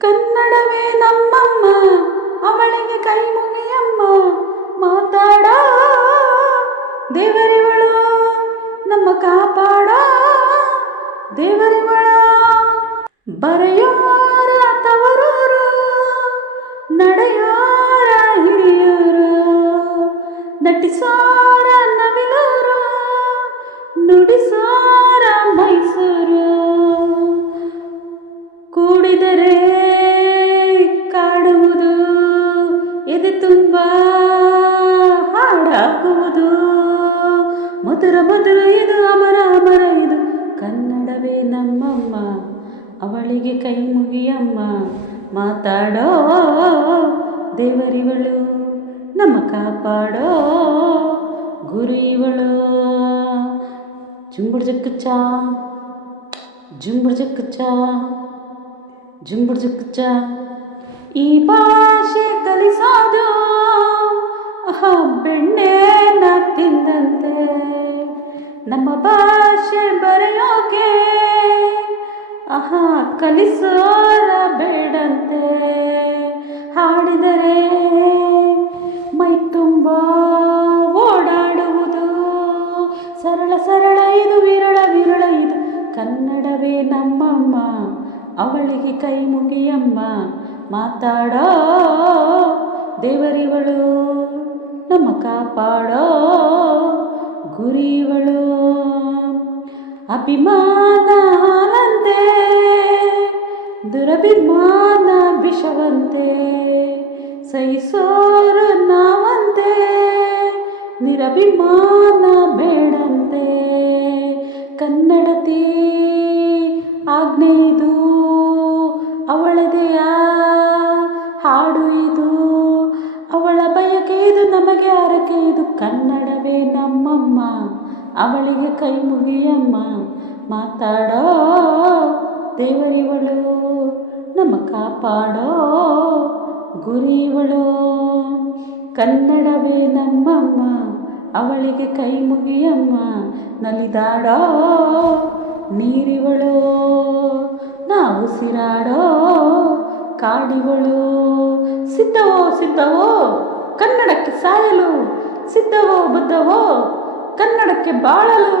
ಕನ್ನಡವೇ ನಮ್ಮಮ್ಮ, ಅವಳಿಗೆ ಕೈ ಮುಗಿಯಮ್ಮ. ಮಾತಾಡ ದೇವರಿವಳು, ನಮ್ಮ ಕಾಪಾಡ ದೇವರಿವಳು. ಬರೆಯೋರ ತವರೂರು, ನಡೆಯೋರ ಹಿರಿಯೂರು, ನಟಿಸೋರ ನವಿಲೂರು, ನುಡಿಸೋರ ಮೈಸೂರು. ಕೂಡಿದರೆ ಕಾಡುವುದು, ಎದೆ ತುಂಬ ಹಾಡಾಗುವುದು. ಮಧುರ ಮಧುರ ಇದು, ಅಮರ ಅಮರ ಇದು. ಕನ್ನಡವೇ ನಮ್ಮಮ್ಮ, ಅವಳಿಗೆ ಕೈ ಮುಗಿಯಮ್ಮ. ಮಾತಾಡೋ ದೇವರಿವಳು, ನಮ್ಮ ಕಾಪಾಡೋ ಗುರುಯಿವಳು. ಜುಂಬುಡು ಜಕ್ಕಚ್ಚ ಜುಂಬುಡು ಜಕ್ಕಚ್ಚ ಜುಂಬುಡು ಜಕ್ಕಚ್ಚ. ಈ ಭಾಷೆ ಕಲಿಸೋದು ಬೆಣ್ಣೆನ ತಿಂದಂತೆ, ನಮ್ಮ ಭಾಷೆ ಬರೆಯೋಕೆ ಕಲಿಸೋರ ಬೇಡಂತೆ. ಹಾಡಿದರೆ ಮೈ ತುಂಬ ಓಡಾಡುವುದು, ಸರಳ ಸರಳ ಇದು, ವಿರಳ ವಿರಳ ಇದು. ಕನ್ನಡವೇ ನಮ್ಮಮ್ಮ, ಅವಳಿಗೆ ಕೈ ಮುಗಿಯಮ್ಮ. ಮಾತಾಡೋ ದೇವರಿವಳು, ನಮ್ಮ ಕಾಪಾಡೋ ಗುರಿವಳು. ಅಭಿಮಾನ ಆನಂತೆ, ದುರಭಿಮಾನ ವಿಷವಂತೆ, ಸಹಿಸೋರು ನಾವಂತೆ, ನಿರಭಿಮಾನ ಬೇಡಂತೆ. ಕನ್ನಡತಿ ಆಜ್ಞೆ ಇದು, ಅವಳದೆಯ ಹಾಡು ಇದು, ಅವಳ ಬಯಕೆ ಇದು, ನಮಗೆ ಹರಕೆ ಇದು. ಕನ್ನಡವೇ ನಮ್ಮಮ್ಮ, ಅವಳಿಗೆ ಕೈ ಮುಗಿಯಮ್ಮ. ಮಾತಾಡೋ ದೇವರಿವಳು, ನಮ್ಮ ಕಾಪಾಡೋ ಗುರಿವಳು. ಕನ್ನಡವೇ ನಮ್ಮಮ್ಮ, ಅವಳಿಗೆ ಕೈ ಮುಗಿಯಮ್ಮ. ನಲಿದಾಡೋ ನೀರಿವಳು, ನಾವು ಉಸಿರಾಡೋ ಕಾಡಿವಳು. ಸಿದ್ಧವೋ ಸಿದ್ಧವೋ ಕನ್ನಡಕ್ಕೆ ಸಾಯಲು, ಸಿದ್ಧವೋ ಬದ್ಧವೋ ಕನ್ನಡಕ್ಕೆ ಬಾಳಲು.